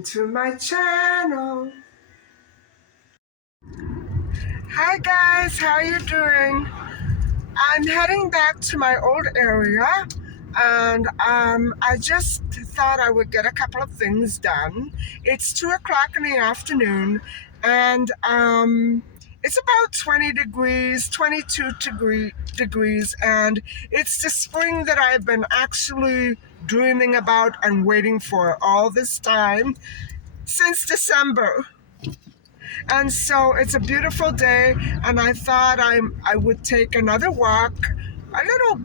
Welcome to my channel. Hi guys, how are you doing? I'm heading back to my old area and I just thought I would get a couple of things done. It's 2 o'clock in the afternoon and it's about 20 degrees, 22 degrees, and it's the spring that I've been actually dreaming about and waiting for all this time since December. And so it's a beautiful day, and I thought I would take another walk, a little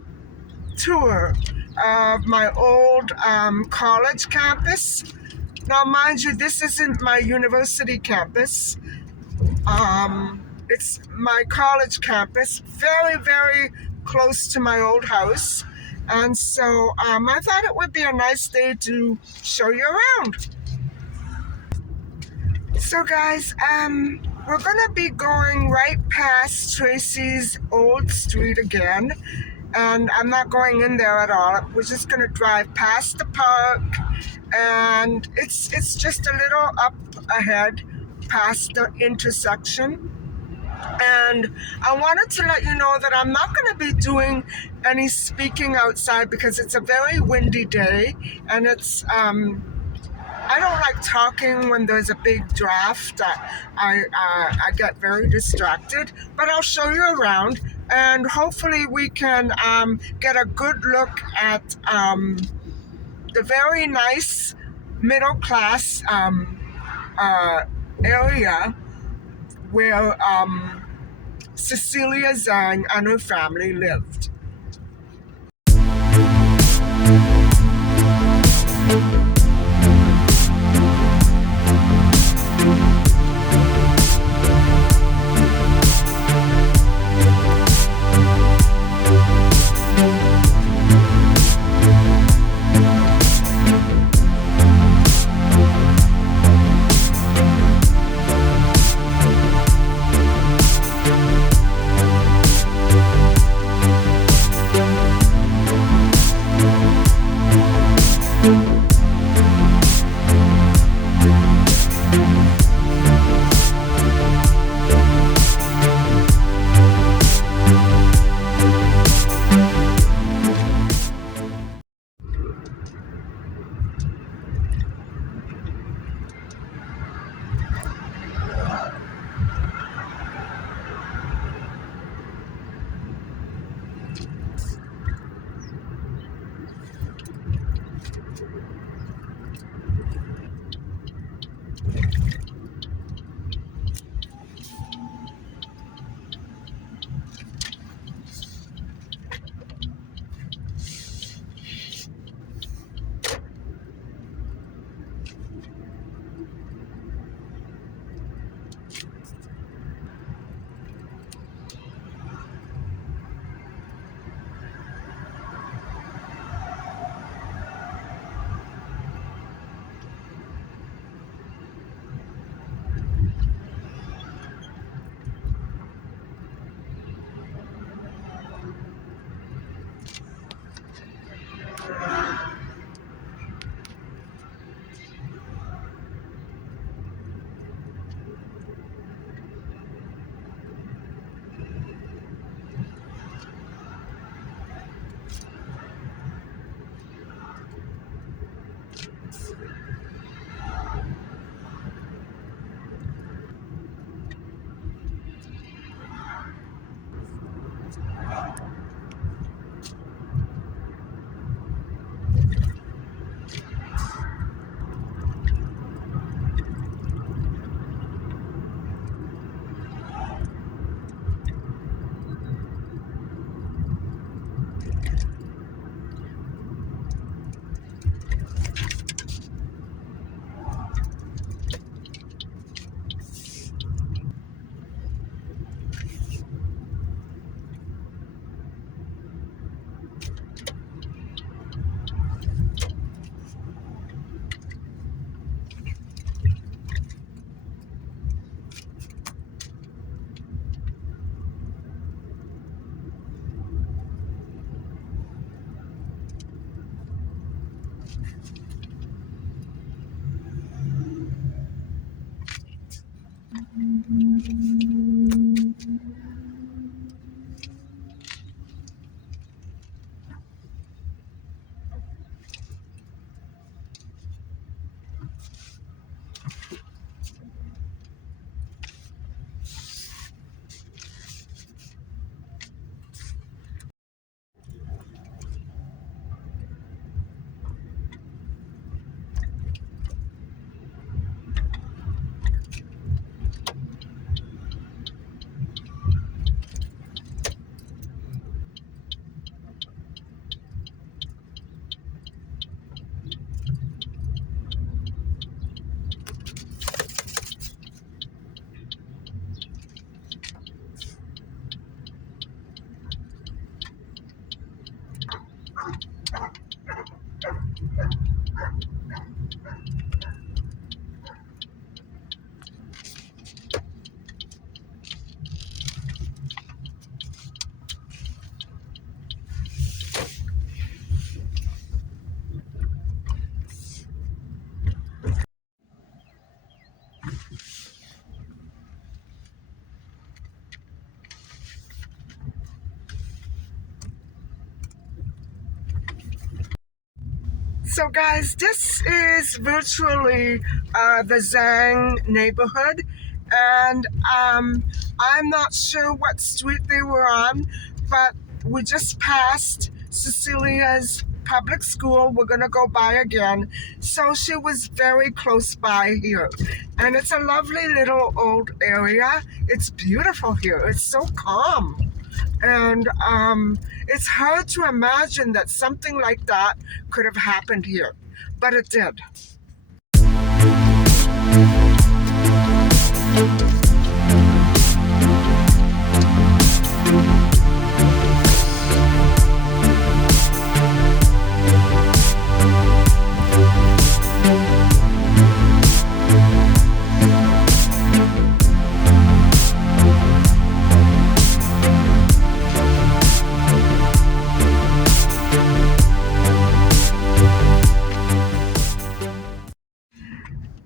tour of my old college campus. Now, mind you, this isn't my university campus. It's my college campus, very, very close to my old house. And so I thought it would be a nice day to show you around. So guys, we're gonna be going right past Tracy's old street again, and I'm not going in there at all. We're just gonna drive past the park, and it's just a little up ahead past the intersection. And I wanted to let you know that I'm not going to be doing any speaking outside because it's a very windy day, and I don't like talking when there's a big draft. I get very distracted, but I'll show you around, and hopefully we can get a good look at the very nice middle class area where Cecilia Zhang and her family lived. So, guys, this is virtually the Zhang neighborhood, and I'm not sure what street they were on, but we just passed Cecilia's public school. We're gonna go by again, so she was very close by here, and it's a lovely little old area. It's beautiful here. It's so calm. And it's hard to imagine that something like that could have happened here, but it did.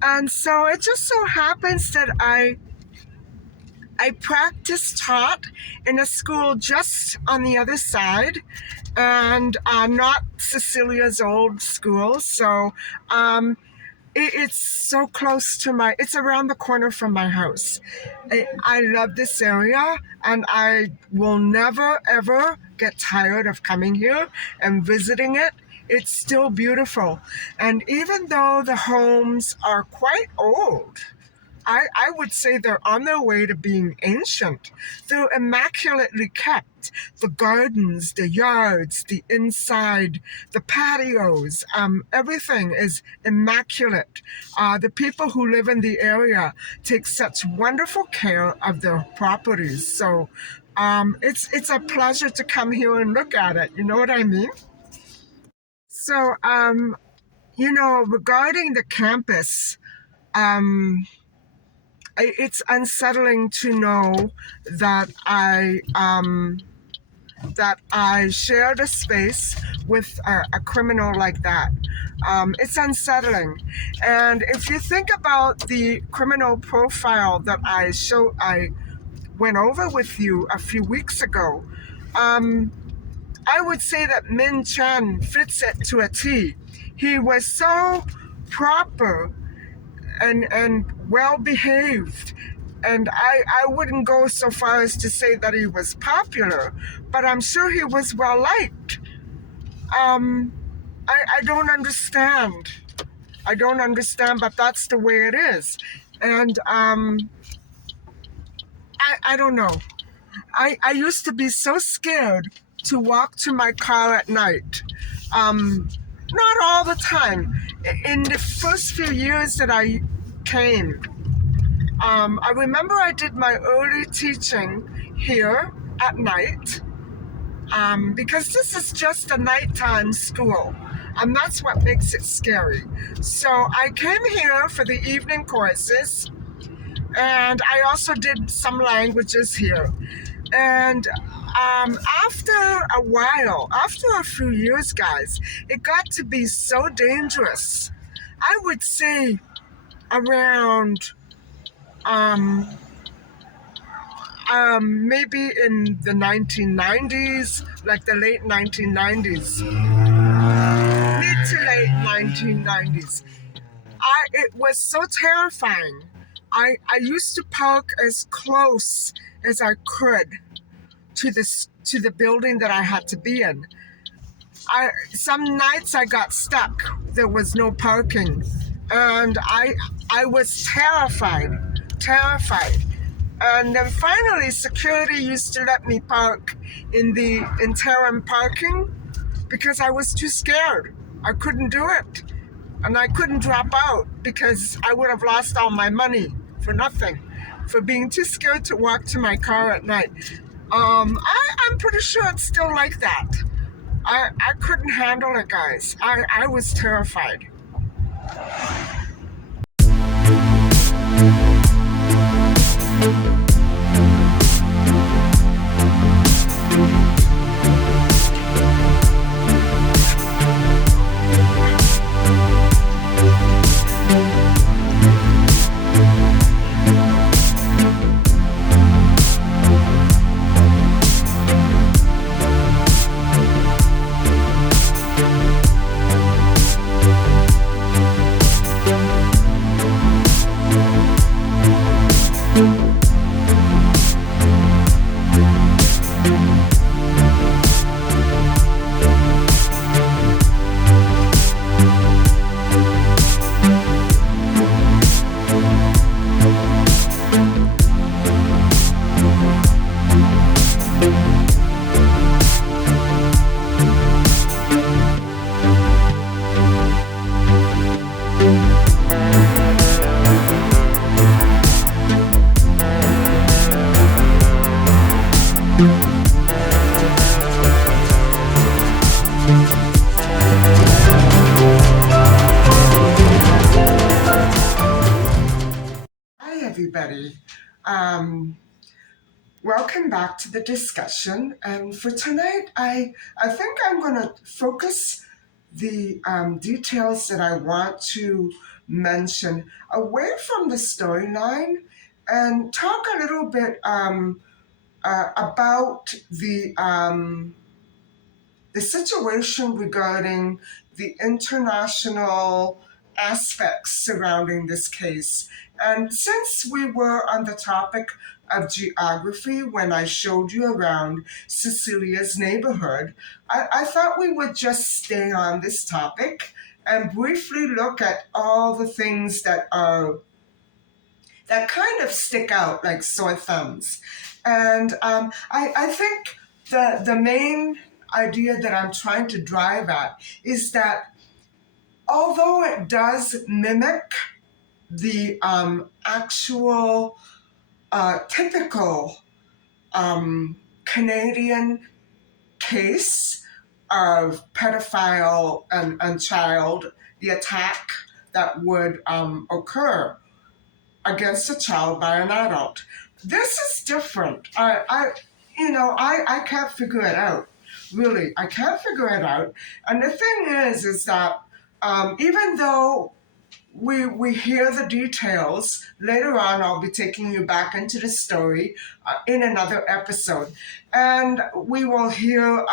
And so it just so happens that I practice taught in a school just on the other side, and not Cecilia's old school. So it's so close to it's around the corner from my house. I love this area, and I will never ever get tired of coming here and visiting it. It's still beautiful. And even though the homes are quite old, I would say they're on their way to being ancient. They're immaculately kept. The gardens, the yards, the inside, the patios, everything is immaculate. The people who live in the area take such wonderful care of their properties. So it's a pleasure to come here and look at it. You know what I mean? So, regarding the campus, um, it's unsettling to know that I shared a space with a criminal like that. It's unsettling, and if you think about the criminal profile that I went over with you a few weeks ago, I would say that Min Chan fits it to a T. He was so proper and well behaved. And I wouldn't go so far as to say that he was popular, but I'm sure he was well liked. Um, I don't understand. I don't understand, but that's the way it is. And I don't know. I used to be so scared to walk to my car at night. Not all the time. In the first few years that I came, I remember I did my early teaching here at night, because this is just a nighttime school, and that's what makes it scary. So I came here for the evening courses, and I also did some languages here. And after a while, after a few years, guys, it got to be so dangerous. I would say around maybe in the 1990s, like the late 1990s, mid to late 1990s. It was so terrifying. I used to park as close as I could to the building that I had to be in. Some nights I got stuck. There was no parking, and I was terrified. And then finally, security used to let me park in the interim parking because I was too scared. I couldn't do it. And I couldn't drop out because I would have lost all my money for nothing, for being too scared to walk to my car at night. I'm pretty sure it's still like that. I couldn't handle it, guys. I was terrified. Hi, everybody. Um, Welcome back to the discussion. And for tonight, I think I'm going to focus the details that I want to mention away from the storyline and talk a little bit about the situation regarding the international aspects surrounding this case. And since we were on the topic of geography when I showed you around Cecilia's neighborhood, I thought we would just stay on this topic and briefly look at all the things that kind of stick out like sore thumbs. And I think the main idea that I'm trying to drive at is that although it does mimic the actual typical Canadian case of pedophile and child, the attack that would occur against a child by an adult. This is different. I can't figure it out. Really, I can't figure it out. And the thing is that even though we hear the details later on, I'll be taking you back into the story in another episode, and we will hear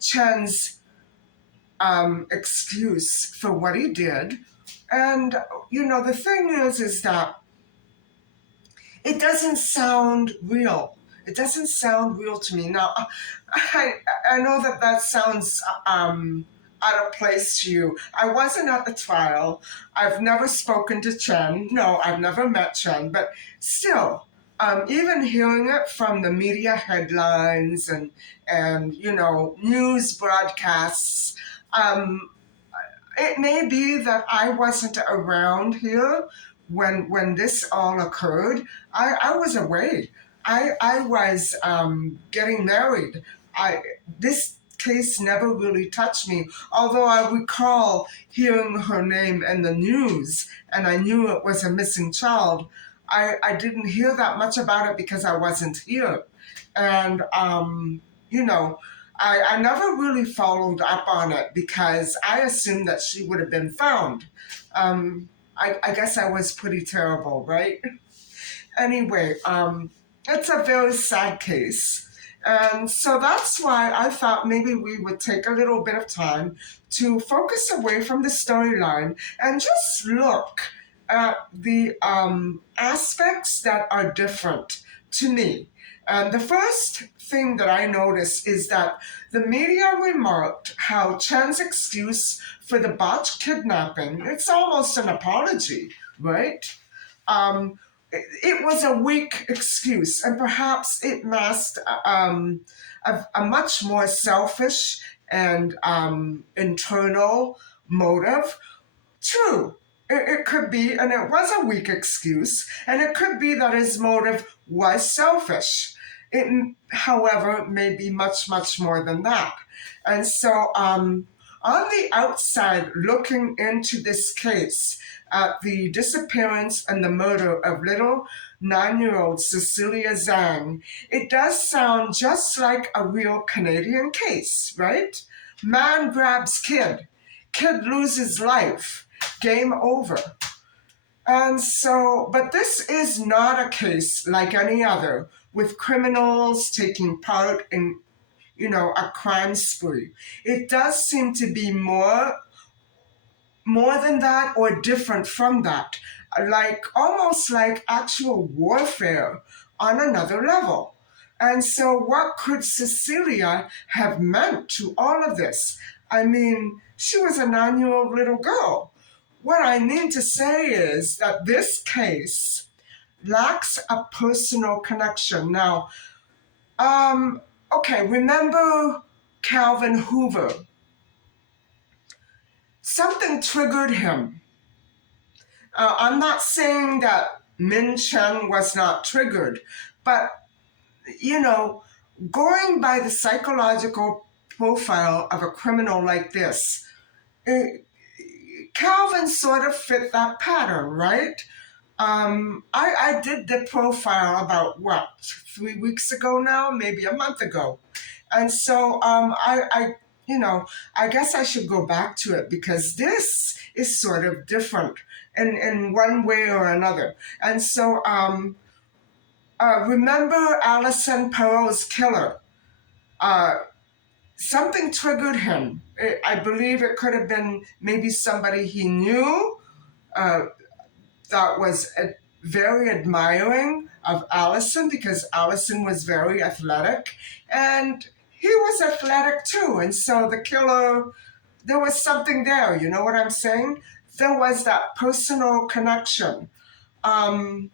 Chen's excuse for what he did. And the thing is that it doesn't sound real. It doesn't sound real to me. Now, I know that sounds out of place to you. I wasn't at the trial. I've never spoken to Chen. No, I've never met Chen. But still, even hearing it from the media headlines and news broadcasts, it may be that I wasn't around here when this all occurred. I was away. I was getting married. This case never really touched me, although I recall hearing her name in the news and I knew it was a missing child. I didn't hear that much about it because I wasn't here. And, you know, I never really followed up on it because I assumed that she would have been found. I guess I was pretty terrible, right? Anyway, it's a very sad case. And so that's why I thought maybe we would take a little bit of time to focus away from the storyline and just look at the aspects that are different to me. And the first thing that I noticed is that the media remarked how Chan's excuse for the botched kidnapping, it's almost an apology, right? Um, it was a weak excuse, and perhaps it masked a much more selfish and internal motive. True, it could be, and it was a weak excuse, and it could be that his motive was selfish. It, however, may be much, much more than that. And so, On the outside, looking into this case, at the disappearance and the murder of little 9-year-old Cecilia Zhang, it does sound just like a real Canadian case, right? Man grabs kid, kid loses life, game over. And so, but this is not a case like any other with criminals taking part in, a crime spree. It does seem to be more than that or different from that, like almost like actual warfare on another level. And so, what could Cecilia have meant to all of this? I mean, she was a 9-year-old little girl. What I mean to say is that this case lacks a personal connection. Now, okay, remember Calvin Hoover? Something triggered him. I'm not saying that Min Chen was not triggered, but you know, going by the psychological profile of a criminal like this, eh, Calvin sort of fit that pattern, right? I did the profile about what, 3 weeks ago now, maybe a month ago. And so I guess I should go back to it because this is sort of different in one way or another. And so remember Alison Perot's killer? Uh, Something triggered him. I believe it could have been maybe somebody he knew uh, that was very admiring of Allison because Allison was very athletic and he was athletic too. And so the killer, there was something there, you know what I'm saying? There was that personal connection. Um,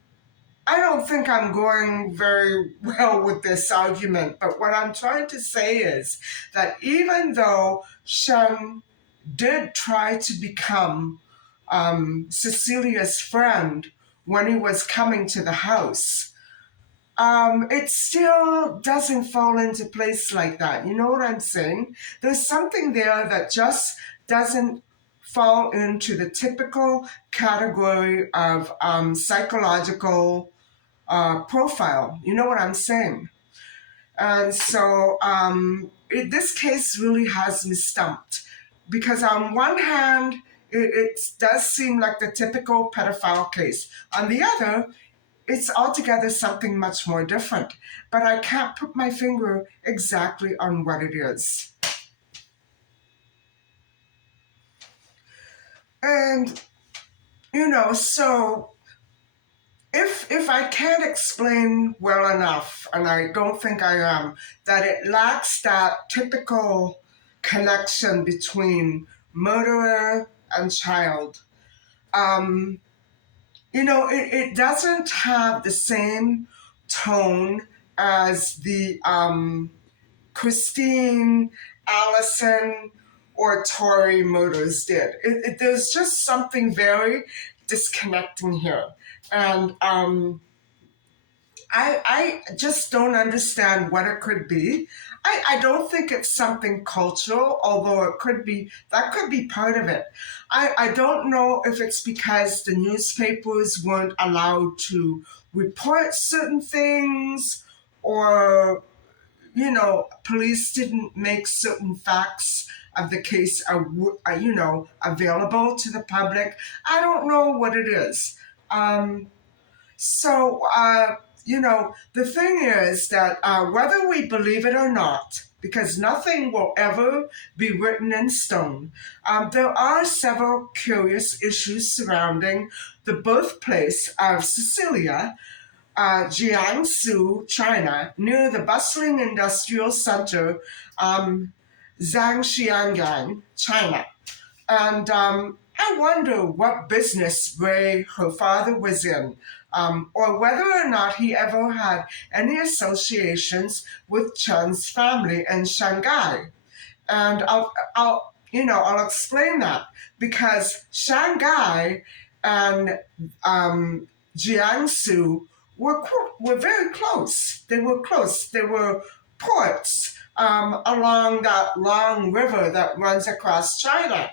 I don't think I'm going very well with this argument, but what I'm trying to say is that even though Shem did try to become Cecilia's friend when he was coming to the house, it still doesn't fall into place like that. You know what I'm saying? There's something there that just doesn't fall into the typical category of psychological profile. You know what I'm saying? And so this case really has me stumped because on one hand, it does seem like the typical pedophile case. On the other, it's altogether something much more different. But I can't put my finger exactly on what it is. And, so if I can't explain well enough, and I don't think I am, that it lacks that typical connection between murderer and child, um, it doesn't have the same tone as the Christine, Allison, or Tori murders did. There's just something very disconnecting here. And I just don't understand what it could be. I don't think it's something cultural, although that could be part of it. I don't know if it's because the newspapers weren't allowed to report certain things or, police didn't make certain facts of the case, available to the public. I don't know what it is. So, the thing is that whether we believe it or not, because nothing will ever be written in stone, there are several curious issues surrounding the birthplace of Cecilia, Jiangsu, China, near the bustling industrial center, Zhangxiangang, China. And I wonder what business Ray, her father, was in, or whether or not he ever had any associations with Chen's family in Shanghai. And I'll explain that because Shanghai and Jiangsu were very close. They were close. They were ports, along that long river that runs across China.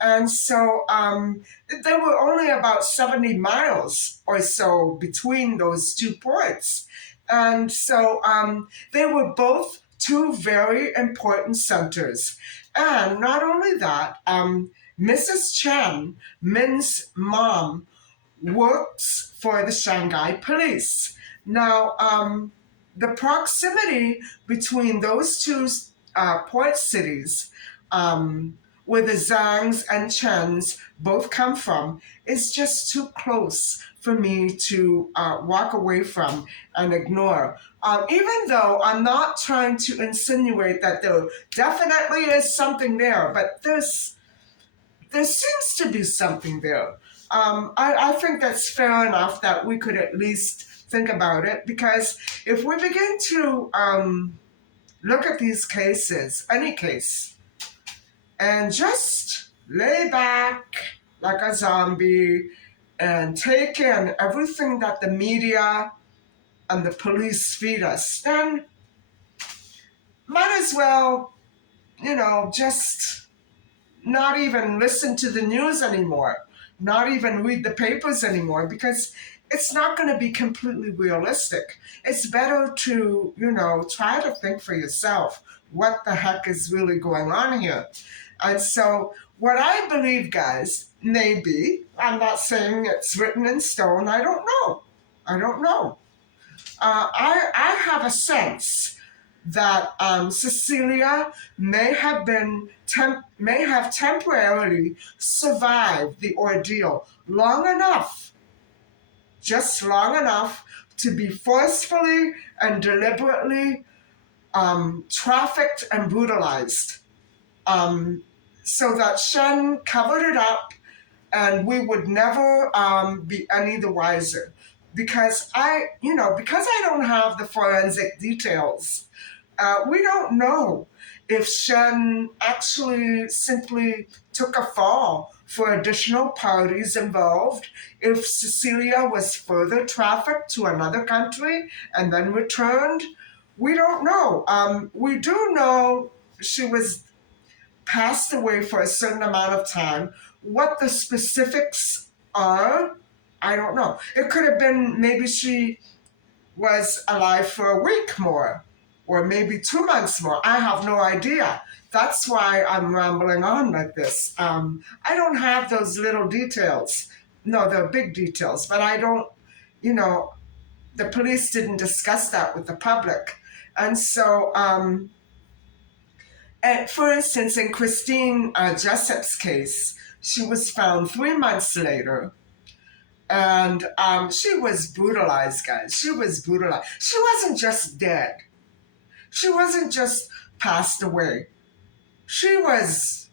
And so there were only about 70 miles or so between those two ports. And so they were both two very important centers. And not only that, Mrs. Chen, Min's mom, works for the Shanghai police. Now, the proximity between those two port cities, where the Zhangs and Chens both come from, is just too close for me to walk away from and ignore. Even though I'm not trying to insinuate that there definitely is something there, but there seems to be something there. I think that's fair enough that we could at least think about it, because if we begin to look at these cases, any case, and just lay back like a zombie and take in everything that the media and the police feed us, then might as well, just not even listen to the news anymore, not even read the papers anymore, because it's not going to be completely realistic. It's better to, try to think for yourself what the heck is really going on here. And so, what I believe, guys, maybe, I'm not saying it's written in stone, I don't know. I don't know. I have a sense that Cecilia may have temporarily survived the ordeal long enough, just long enough to be forcefully and deliberately trafficked and brutalized, so that Shen covered it up and we would never be any the wiser. Because because I don't have the forensic details, we don't know if Shen actually simply took a fall for additional parties involved, if Cecilia was further trafficked to another country and then returned. We don't know. We do know she was passed away for a certain amount of time. What the specifics are, I don't know. It could have been maybe she was alive for a week more, or maybe 2 months more. I have no idea. That's why I'm rambling on like this. I don't have those little details. No, they're big details, but I don't, the police didn't discuss that with the public. And so, for instance, in Christine Jessup's case, she was found 3 months later, and she was brutalized, guys. She was brutalized. She wasn't just dead. She wasn't just passed away. She was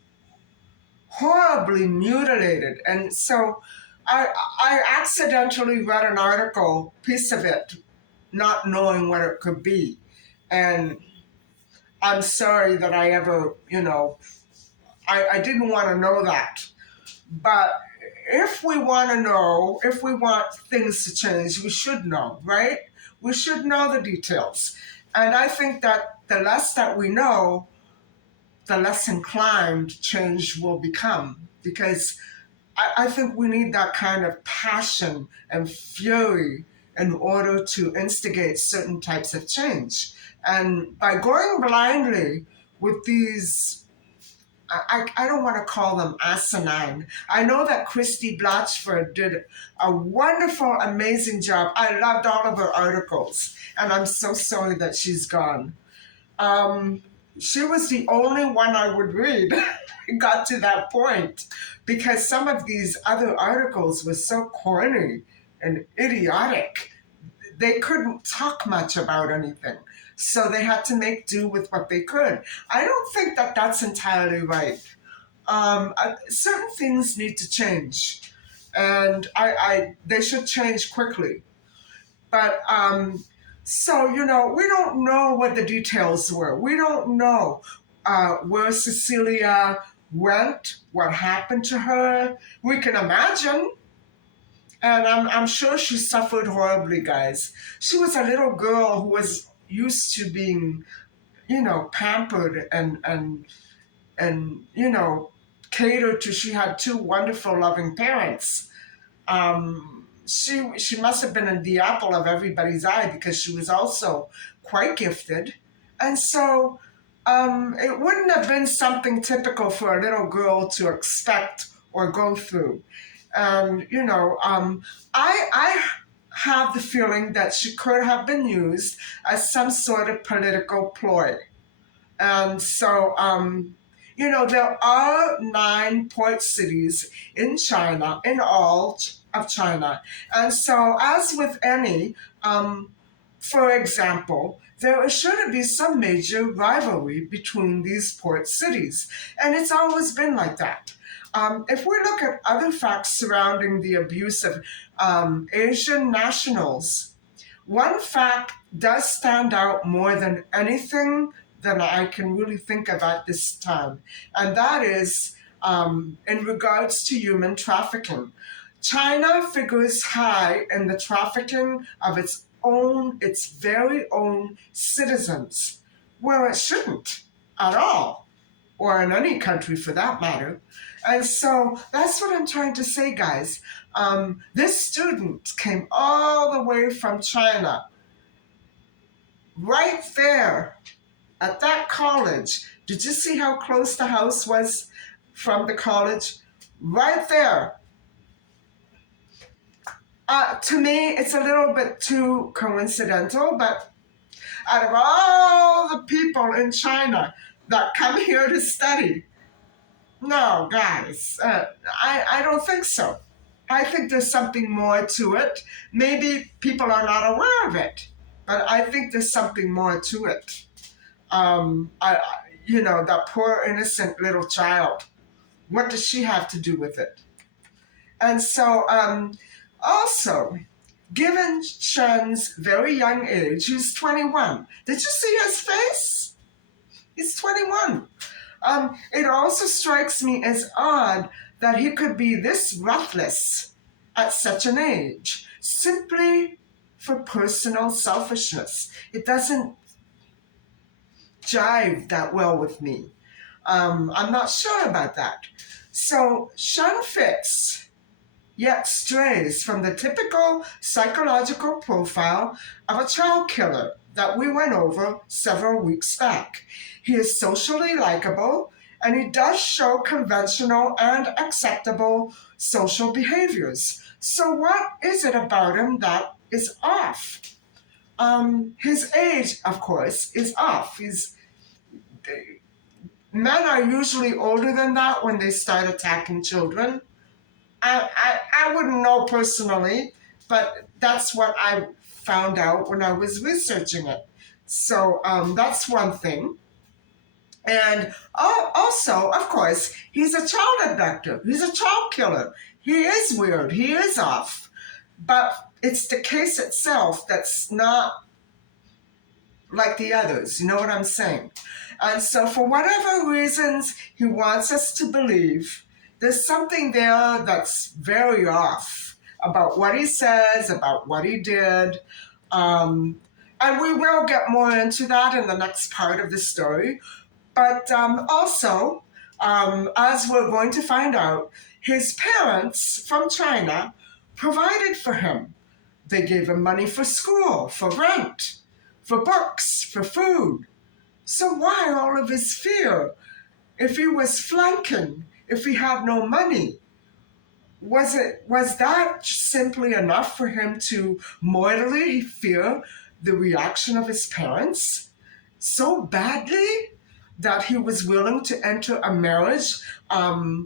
horribly mutilated. And so I accidentally read an article, piece of it, not knowing what it could be. And I'm sorry that I ever, I didn't want to know that. But if we want to know, if we want things to change, we should know, right? We should know the details. And I think that the less that we know, the less inclined change will become. Because I think we need that kind of passion and fury in order to instigate certain types of change. And by going blindly with these, I don't want to call them asinine. I know that Christy Blatchford did a wonderful, amazing job. I loved all of her articles, and I'm so sorry that she's gone. She was the only one I would read. It got to that point because some of these other articles were so corny and idiotic. They couldn't talk much about anything. So they had to make do with what they could. I don't think that that's entirely right. Certain things need to change, and they should change quickly. But so we don't know what the details were. We don't know where Cecilia went, what happened to her. We can imagine. And I'm sure she suffered horribly, guys. She was a little girl who was used to being pampered and catered to. She had two wonderful, loving parents. She must have been the apple of everybody's eye because she was also quite gifted, and so it wouldn't have been something typical for a little girl to expect or go through. And I have the feeling that she could have been used as some sort of political ploy. And so, there are 9 port cities in China, in all of China. And so, as with any, for example, there should be some major rivalry between these port cities. And it's always been like that. If we look at other facts surrounding the abuse of Asian nationals, one fact does stand out more than anything that I can really think of at this time, and that is in regards to human trafficking. China figures high in the trafficking of its very own citizens, where it shouldn't at all, or in any country for that matter. And so that's what I'm trying to say, guys. This student came all the way from China, right there at that college. Did you see how close the house was from the college? Right there. To me, it's a little bit too coincidental, but out of all the people in China that come here to study, no, guys, I don't think so. I think there's something more to it. Maybe people are not aware of it, but I think there's something more to it. That poor innocent little child. What does she have to do with it? And so, also, given Shen's very young age, he's 21. Did you see his face? He's 21. It also strikes me as odd that he could be this ruthless at such an age, simply for personal selfishness. It doesn't jive that well with me. I'm not sure about that. So Shen fits, yet strays from the typical psychological profile of a child killer that we went over several weeks back. He is socially likable, and he does show conventional and acceptable social behaviors. So what is it about him that is off? His age, of course, is off. Men are usually older than that when they start attacking children. I wouldn't know personally, but that's what I found out when I was researching it. So that's one thing. And also, of course, he's a child abductor. He's a child killer. He is weird. He is off. But it's the case itself that's not like the others. You know what I'm saying? And so, for whatever reasons he wants us to believe, there's something there that's very off about what he says, about what he did. And we will get more into that in the next part of the story. But also, as we're going to find out, his parents from China provided for him. They gave him money for school, for rent, for books, for food. So why all of his fear? If he was flunking, if he had no money, was that simply enough for him to mortally fear the reaction of his parents so badly that he was willing to enter a marriage, a,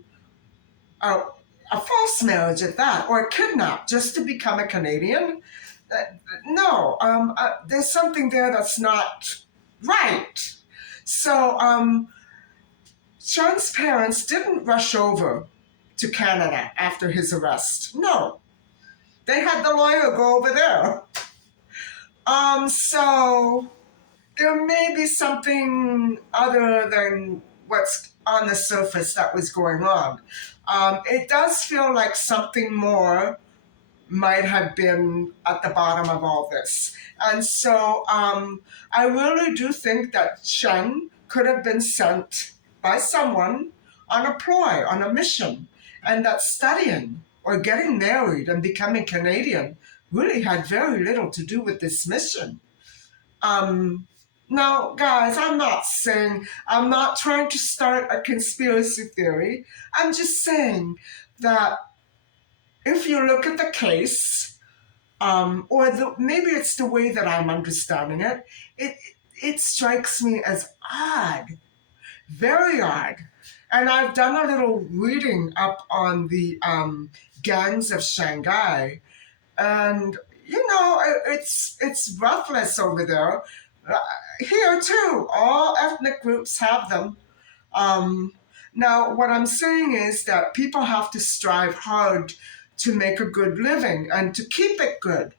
a false marriage at that, or a kidnap just to become a Canadian? No, there's something there that's not right. So, Sean's parents didn't rush over to Canada after his arrest. No, they had the lawyer go over there. So there may be something other than what's on the surface that was going on. It does feel like something more might have been at the bottom of all this. And so I really do think that Shen could have been sent by someone on a ploy, on a mission, and that studying or getting married and becoming Canadian really had very little to do with this mission. Um, Now, guys, I'm not trying to start a conspiracy theory. I'm just saying that if you look at the case, maybe it's the way that I'm understanding it, it, it strikes me as odd, very odd. And I've done a little reading up on the gangs of Shanghai, and it's ruthless over there. Uh, Here too, all ethnic groups have them. Um, Now, what I'm saying is that people have to strive hard to make a good living and to keep it good.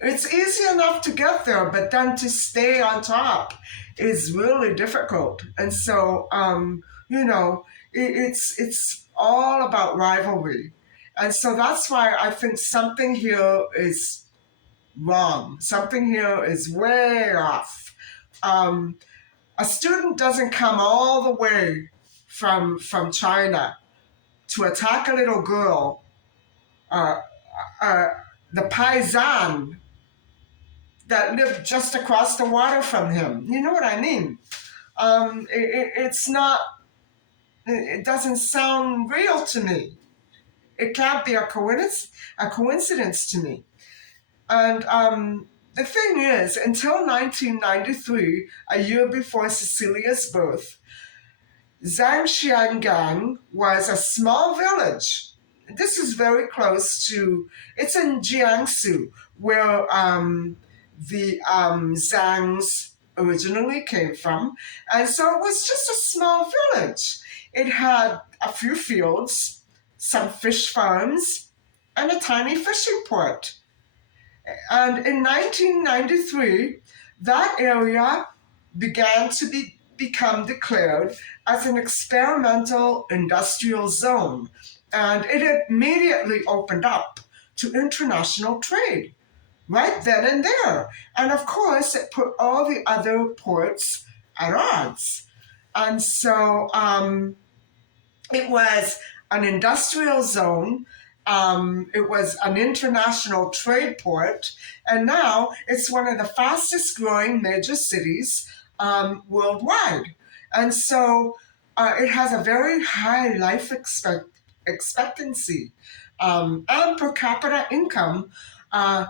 It's easy enough to get there, but then to stay on top is really difficult. And so, it's all about rivalry. And so that's why I think something here is wrong. Something here is way off. Um, a student doesn't come all the way from China to attack a little girl, uh, uh, the paisan that lived just across the water from him. You know what I mean? It's not. It doesn't sound real to me. It can't be a coincidence to me. And the thing is, until 1993, a year before Cecilia's birth, Zhangs was a small village. This is very close to, it's in Jiangsu, where the Zhangs originally came from. And so it was just a small village. It had a few fields, some fish farms, and a tiny fishing port. And in 1993, that area began to become declared as an experimental industrial zone. And it immediately opened up to international trade right then and there. And of course, it put all the other ports at odds. And so it was an industrial zone. It was an international trade port, and now it's one of the fastest growing major cities worldwide. And so it has a very high expectancy and per capita income. Uh,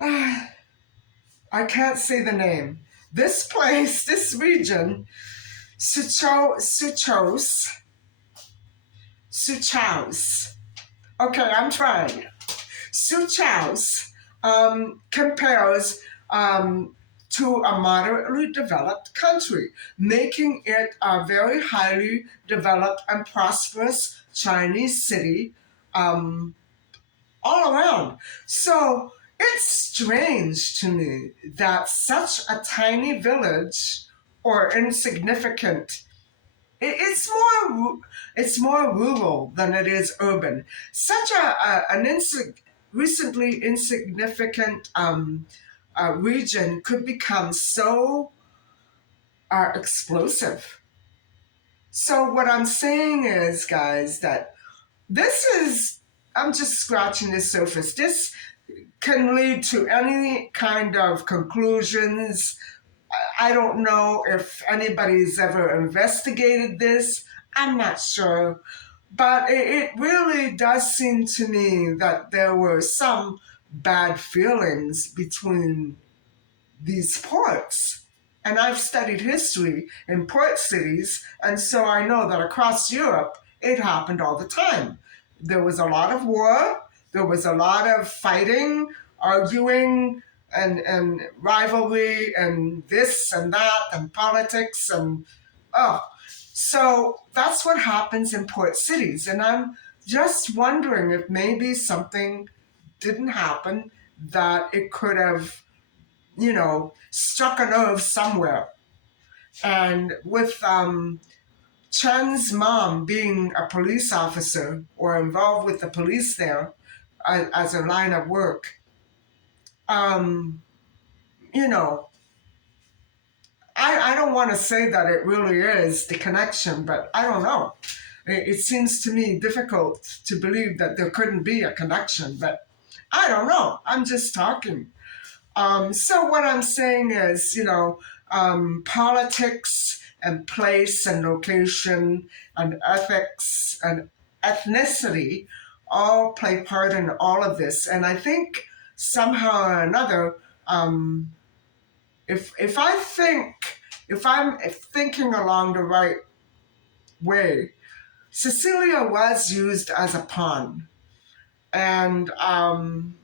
I can't say the name. This place, this region, Suchaus. Okay, I'm trying. Suchaus compares to a moderately developed country, making it a very highly developed and prosperous Chinese city um, all around. So it's strange to me that such a tiny village or insignificant it's more rural than it is urban. Such recently insignificant region could become so explosive. So what I'm saying is, guys, that this is I'm just scratching the surface. This can lead to any kind of conclusions. I don't know if anybody's ever investigated this. I'm not sure. But it really does seem to me that there were some bad feelings between these ports. And I've studied history in port cities, and so I know that across Europe, it happened all the time. There was a lot of war, there was a lot of fighting, arguing, and rivalry, and this and that, and politics, and oh. So that's what happens in port cities. And I'm just wondering if maybe something didn't happen that it could have struck a nerve somewhere. And with Chen's mom being a police officer or involved with the police there as a line of work, um, you know, I don't want to say that it really is the connection, but I don't know. It seems to me difficult to believe that there couldn't be a connection, but I don't know. I'm just talking. So what I'm saying is, politics and place and location and ethics and ethnicity all play part in all of this. And I think somehow or another, um, if I think if I'm thinking along the right way, Cecilia was used as a pawn, and I'm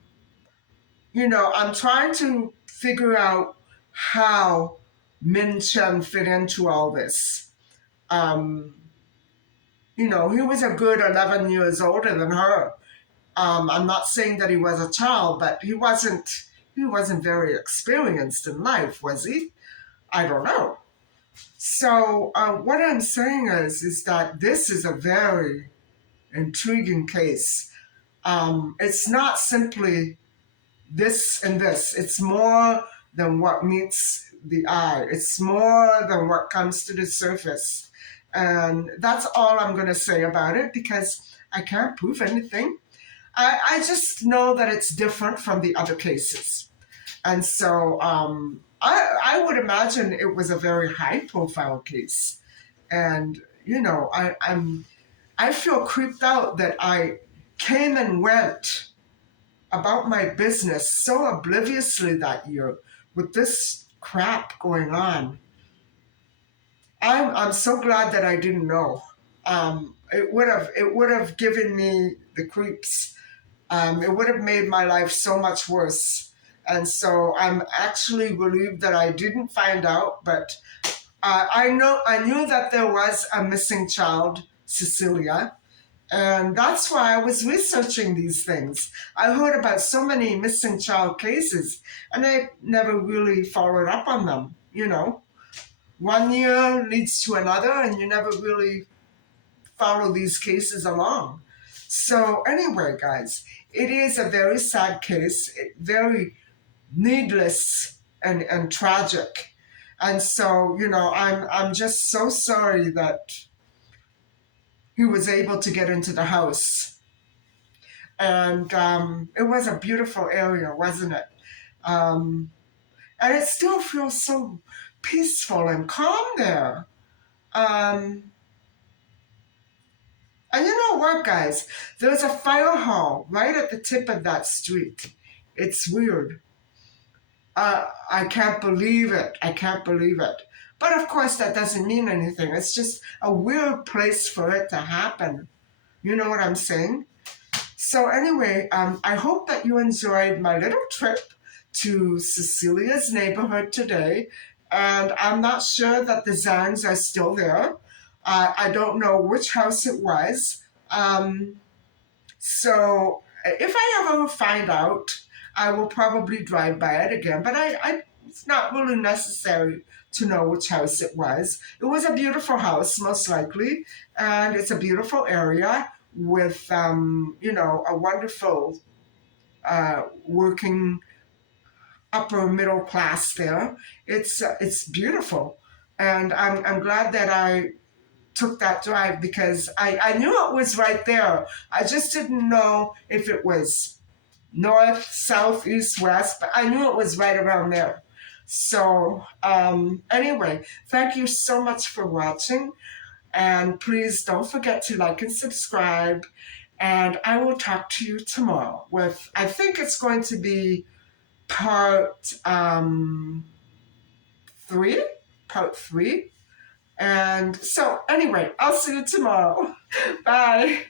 trying to figure out how Min Chen fit into all this. Um, he was a good 11 years older than her. I'm not saying that he was a child, but he wasn't very experienced in life, was he? I don't know. So what I'm saying is that this is a very intriguing case. It's not simply this and this. It's more than what meets the eye. It's more than what comes to the surface. And that's all I'm going to say about it because I can't prove anything. I just know that it's different from the other cases. And so I would imagine it was a very high profile case. And, I feel creeped out that I came and went about my business so obliviously that year with this crap going on. I'm so glad that I didn't know. It would have given me the creeps. It would have made my life so much worse. And so I'm actually relieved that I didn't find out. But I knew that there was a missing child, Cecilia, and that's why I was researching these things. I heard about so many missing child cases, and I never really followed up on them. One year leads to another, and you never really follow these cases along. So, anyway, guys, it is a very sad case, very needless and tragic. And so, I'm just so sorry that he was able to get into the house. And it was a beautiful area, wasn't it? Um, and it still feels so peaceful and calm there. Um, and you know what, guys? There's a fire hall right at the tip of that street. It's weird. I can't believe it. I can't believe it. But of course, that doesn't mean anything. It's just a weird place for it to happen. You know what I'm saying? So anyway, I hope that you enjoyed my little trip to Cecilia's neighborhood today. And I'm not sure that the Zhangs are still there. I don't know which house it was. So if I ever find out, I will probably drive by it again. But it's not really necessary to know which house it was. It was a beautiful house, most likely, and it's a beautiful area with, a wonderful working upper middle class there. It's beautiful, and I'm glad that I took that drive because I knew it was right there. I just didn't know if it was north, south, east, west, but I knew it was right around there. So, anyway, thank you so much for watching. And please don't forget to like and subscribe. And I will talk to you tomorrow with, I think it's going to be part three. Part three. And so, anyway, I'll see you tomorrow. Bye.